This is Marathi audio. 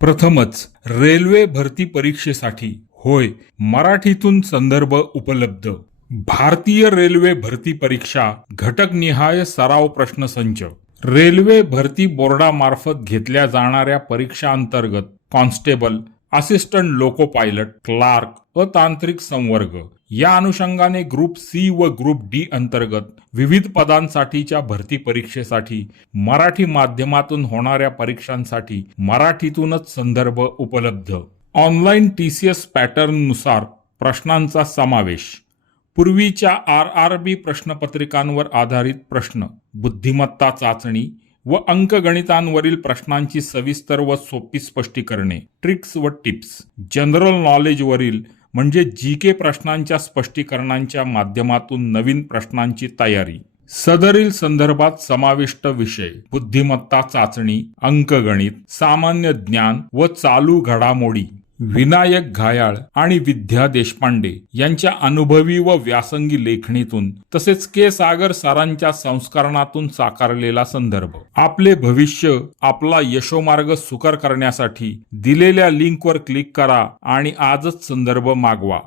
प्रथमच रेल्वे भरती परीक्षेसाठी होय मराठीतून संदर्भ उपलब्ध. भारतीय रेल्वे भरती परीक्षा घटकनिहाय सराव प्रश्नसंच रेल्वे भरती बोर्डामार्फत घेतल्या जाणाऱ्या परीक्षांतर्गत constable assistant loco pilot clerk अतांत्रिक संवर्ग या अनुषंगाने ग्रुप सी व ग्रुप डी अंतर्गत विविध पदांसाठीच्या भरती परीक्षेसाठी मराठी माध्यमातून होणाऱ्या परीक्षांसाठी मराठीतूनच संदर्भ उपलब्ध. ऑनलाईन टी सी एस पॅटर्ननुसार प्रश्नांचा समावेश. पूर्वीच्या आर आर बी प्रश्नपत्रिकांवर आधारित प्रश्न बुद्धिमत्ता चाचणी व अंकगणितांवरील प्रश्नांची सविस्तर व सोपी स्पष्टीकरणे ट्रिक्स व टिप्स जनरल नॉलेजवरील म्हणजे जी के प्रश्नांच्या स्पष्टीकरणांच्या माध्यमातून नवीन प्रश्नांची तयारी. सदरील संदर्भात समाविष्ट विषय बुद्धिमत्ता चाचणी अंकगणित सामान्य ज्ञान व चालू घडामोडी. विनायक घायाळ आणि विद्या देशपांडे यांच्या अनुभवी व व्यासंगी लेखणीतून तसेच के सागर सरांच्या संस्करणातून साकारलेला संदर्भ. आपले भविष्य आपला यशोमार्ग सुकर करण्यासाठी दिलेल्या लिंकवर क्लिक करा आणि आजच संदर्भ मागवा.